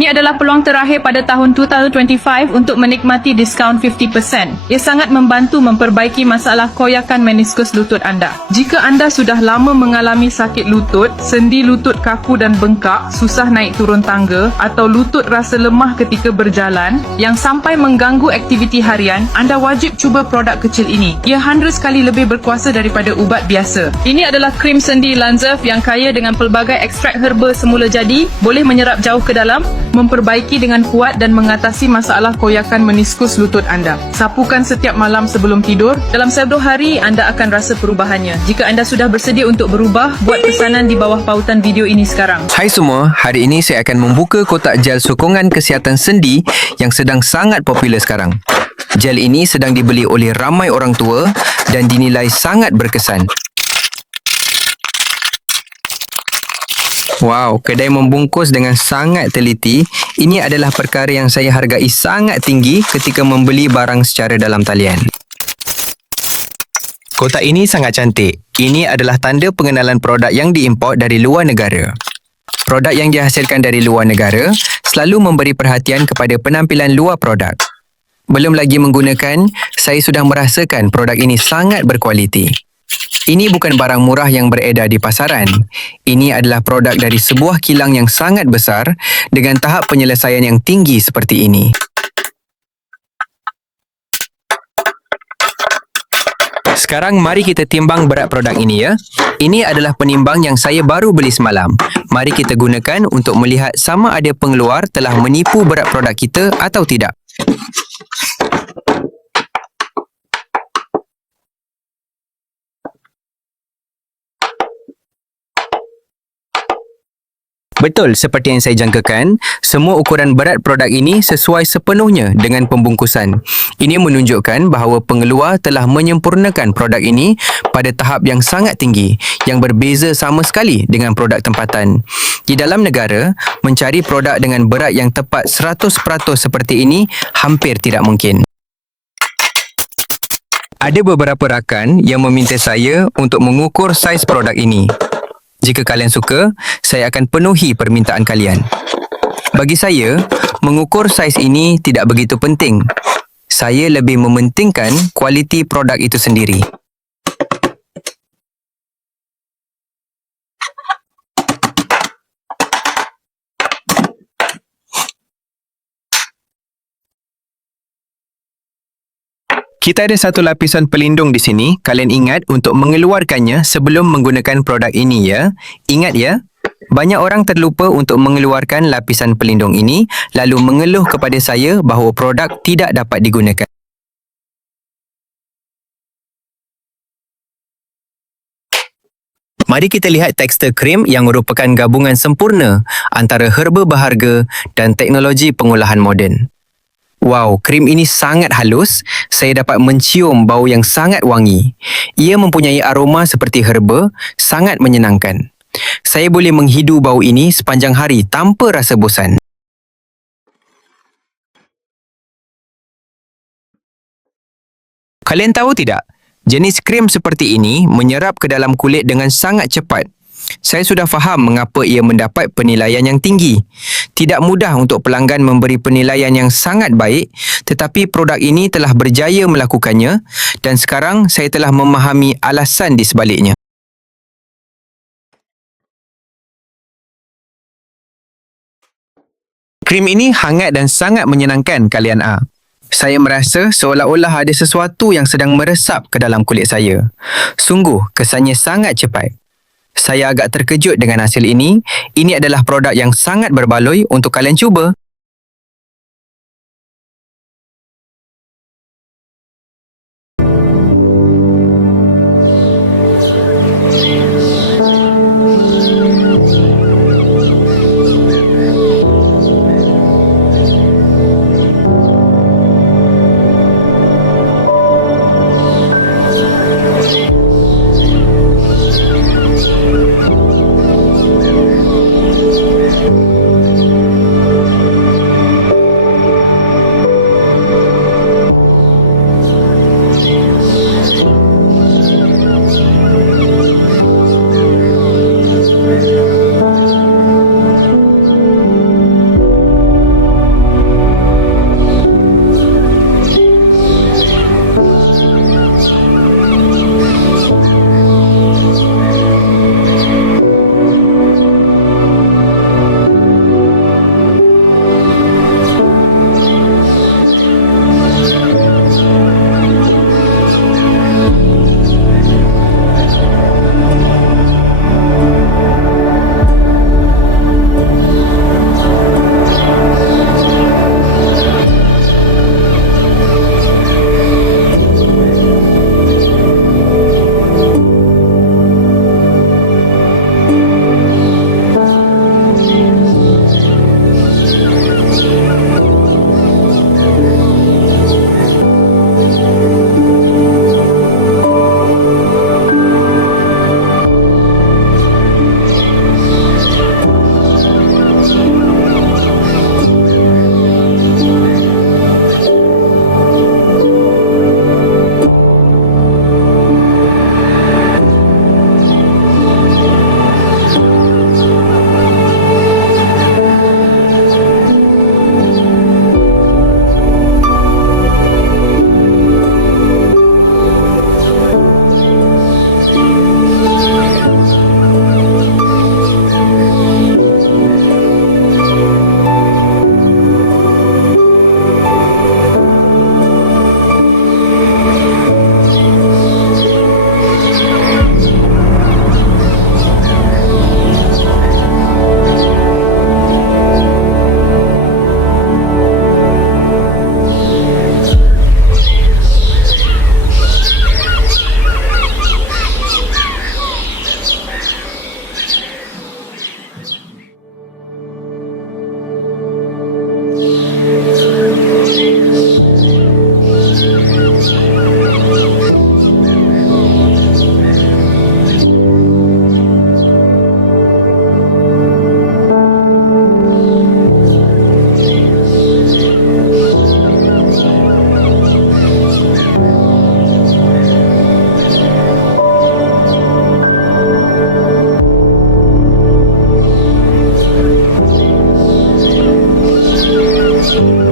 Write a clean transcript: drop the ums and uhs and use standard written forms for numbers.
Ini adalah peluang terakhir pada tahun 2025 untuk menikmati diskaun 50%. Ia sangat membantu memperbaiki masalah koyakan meniskus lutut anda. Jika anda sudah lama mengalami sakit lutut, sendi lutut kaku dan bengkak, susah naik turun tangga atau lutut rasa lemah ketika berjalan yang sampai mengganggu aktiviti harian, anda wajib cuba produk kecil ini. Ia 100 kali lebih berkuasa daripada ubat biasa. Ini adalah krim sendi Lanzerv yang kaya dengan pelbagai ekstrak herba semula jadi, boleh menyerap jauh ke dalam, memperbaiki dengan kuat dan mengatasi masalah koyakan meniskus lutut anda. Sapukan setiap malam sebelum tidur. Dalam 1 hari, anda akan rasa perubahannya. Jika anda sudah bersedia untuk berubah, buat pesanan di bawah pautan video ini sekarang. Hai semua, hari ini saya akan membuka kotak gel sokongan kesihatan sendi yang sedang sangat popular sekarang. Gel ini sedang dibeli oleh ramai orang tua dan dinilai sangat berkesan. Wow, kedai membungkus dengan sangat teliti. Ini adalah perkara yang saya hargai sangat tinggi ketika membeli barang secara dalam talian. Kotak ini sangat cantik. Ini adalah tanda pengenalan produk yang diimport dari luar negara. Produk yang dihasilkan dari luar negara selalu memberi perhatian kepada penampilan luar produk. Belum lagi menggunakan, saya sudah merasakan produk ini sangat berkualiti. Ini bukan barang murah yang beredar di pasaran. Ini adalah produk dari sebuah kilang yang sangat besar dengan tahap penyelesaian yang tinggi seperti ini. Sekarang mari kita timbang berat produk ini ya. Ini adalah penimbang yang saya baru beli semalam. Mari kita gunakan untuk melihat sama ada pengeluar telah menipu berat produk kita atau tidak. Betul seperti yang saya jangkakan, semua ukuran berat produk ini sesuai sepenuhnya dengan pembungkusan. Ini menunjukkan bahawa pengeluar telah menyempurnakan produk ini pada tahap yang sangat tinggi, yang berbeza sama sekali dengan produk tempatan. Di dalam negara, mencari produk dengan berat yang tepat 100% seperti ini hampir tidak mungkin. Ada beberapa rakan yang meminta saya untuk mengukur saiz produk ini. Jika kalian suka, saya akan penuhi permintaan kalian. Bagi saya, mengukur saiz ini tidak begitu penting. Saya lebih mementingkan kualiti produk itu sendiri. Kita ada satu lapisan pelindung di sini. Kalian ingat untuk mengeluarkannya sebelum menggunakan produk ini ya. Ingat ya. Banyak orang terlupa untuk mengeluarkan lapisan pelindung ini lalu mengeluh kepada saya bahawa produk tidak dapat digunakan. Mari kita lihat tekstur krim yang merupakan gabungan sempurna antara herba berharga dan teknologi pengolahan moden. Wow, krim ini sangat halus. Saya dapat mencium bau yang sangat wangi. Ia mempunyai aroma seperti herba, sangat menyenangkan. Saya boleh menghidu bau ini sepanjang hari tanpa rasa bosan. Kalian tahu tidak? Jenis krim seperti ini menyerap ke dalam kulit dengan sangat cepat. Saya sudah faham mengapa ia mendapat penilaian yang tinggi. Tidak mudah untuk pelanggan memberi penilaian yang sangat baik, tetapi produk ini telah berjaya melakukannya dan sekarang saya telah memahami alasan di sebaliknya. Krim ini hangat dan sangat menyenangkan kalian A. Saya merasa seolah-olah ada sesuatu yang sedang meresap ke dalam kulit saya. Sungguh, kesannya sangat cepat. Saya agak terkejut dengan hasil ini. Ini adalah produk yang sangat berbaloi untuk kalian cuba. kasih.